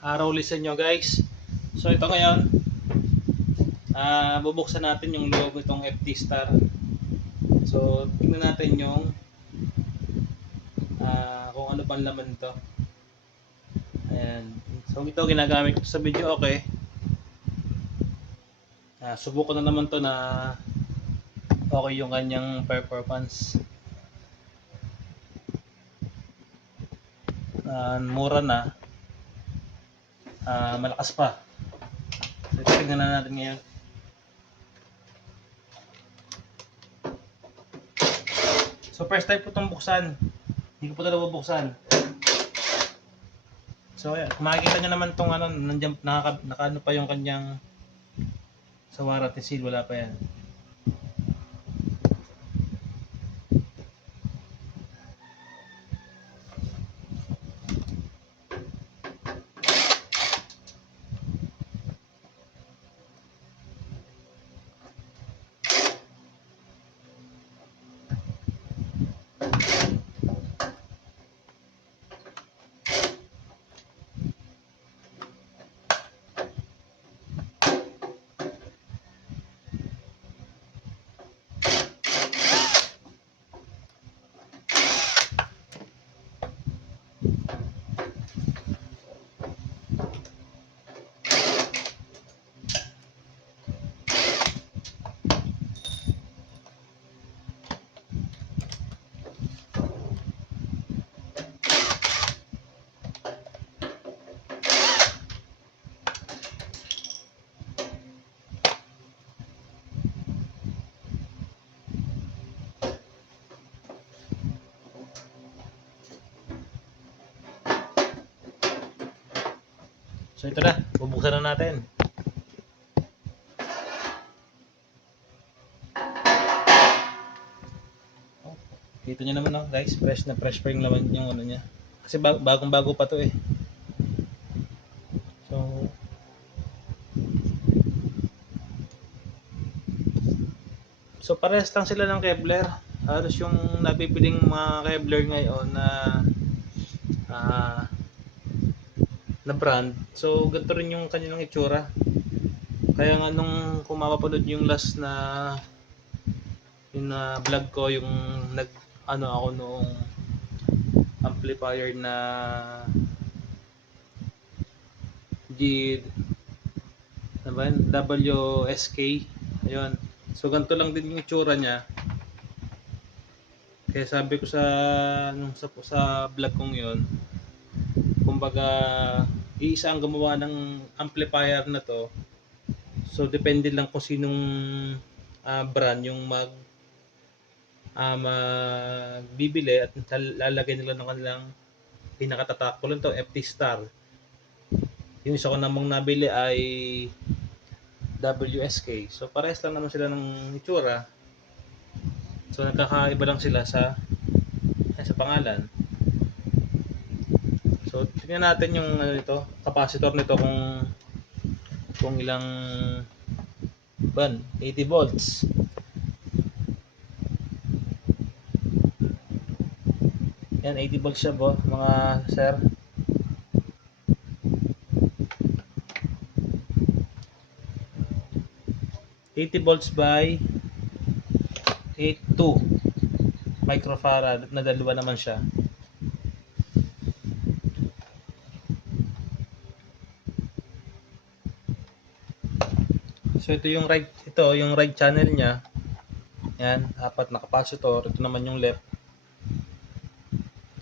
araw ulit sa inyo guys. So ito ngayon, bubuksan natin yung loob itong FT Star. So tingnan natin yung kung ano pang laman to. Ayan. So ito ginagamit ko sa video, okay. Subukan na naman to na okay yung kanyang performance. Mura na. Malakas pa. So ito tingnan na natin ngayon. So first time ko itong buksan. Hindi ko pa ito nabubuksan. So ayan, kung makikita nyo naman itong nandiyan, naka pa yung kanyang sa warranty seal, wala pa yan. So ito na, bubuksan na natin. Dito nyo naman guys, fresh na fresh pa yung laman yung ano niya. Kasi bagong bago pa to eh. So parehas lang sila ng Kevlar. Halos yung nabibiling mga Kevlar ngayon na brand. So ganito rin yung kanilang itsura. Kaya nga nung kung mapapanood yung last na vlog ko, yung ako noong amplifier na WSK. Ayun. So ganito lang din yung itsura niya. Kaya sabi ko sa vlog kong 'yon, kumbaga iisa ang gumawa ng amplifier na to. So depende lang kung sinong brand yung magbibili at lalagay nila ng kanilang pinakatatak. Ko lang to, FT Star. Yung isa ko namang nabili ay WSK. So parehas lang naman sila ng itsura. So nagkakaiba lang sila sa pangalan. So tingnan natin yung capacitor nito kung ilang 80 volts. Yan, 80 volts siya po mga sir. volts by 82 microfarad na dalawa naman siya. So ito yung right channel niya. Yan, apat na capacitor. Ito naman yung left.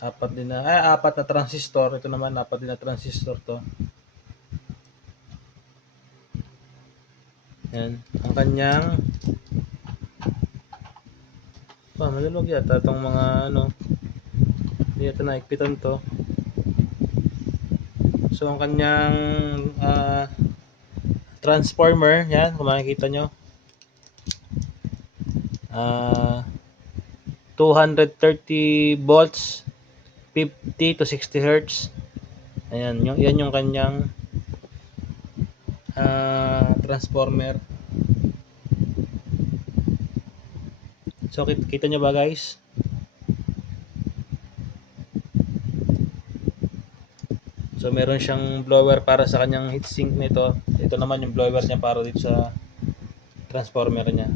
Apat na transistor. Ito naman apat din na transistor to. Yan, ang kanyang malulog yata itong mga hindi yata naikpitan to. So ang kanyang transformer, yan kung makikita nyo, 230 volts, 50 to 60 hertz. Ayan, yan yung kanyang transformer. So kita nyo ba guys? So So meron siyang blower para sa kanyang heatsink nito. Ito naman yung blower niya para dito sa transformer niya.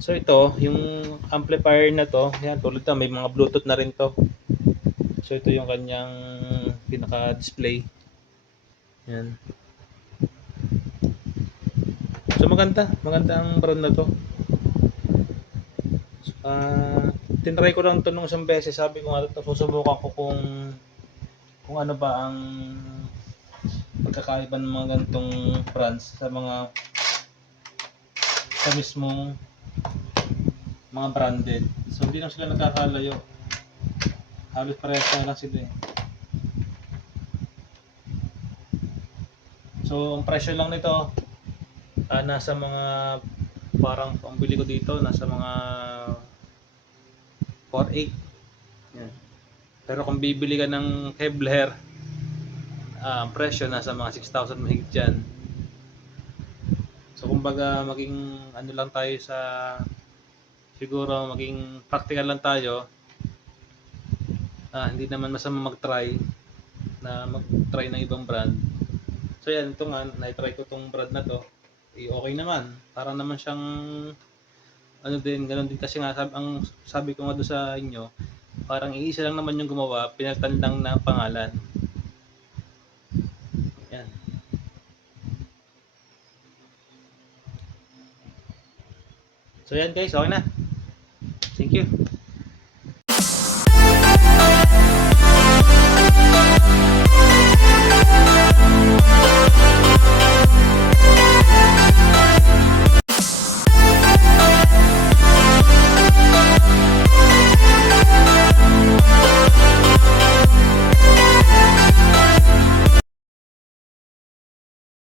So ito, yung amplifier na to, yan tulad na may mga Bluetooth na rin to. So ito yung kanyang pinaka-display. Yan. So maganda ang brand na to. Tinry ko lang to nung isang beses, sabi ko nga susubukan ko kung ano ba ang pagkakaiba ng mga ganitong brands sa mismong mga branded. So hindi lang sila nagkakalayo. Halos parehas na lang sila eh. So ang presyo lang nito nasa mga parang pambili ko dito nasa mga 4.8. Yan. Pero kung bibili ka ng Kevlar, ang presyo nasa mga 6,000 mahigit dyan. So kumbaga maging ano lang tayo siguro maging practical lang tayo. Hindi naman masama mag-try ng ibang brand. So yan, ito nga, na-try ko tong brand na to. Okay naman. Para naman siyang ganoon din kasi nga ang sabi ko nga doon sa inyo, parang iisa lang naman yung gumawa, pinalitan lang ng pangalan. Yan. So yan guys, okay na. Thank you.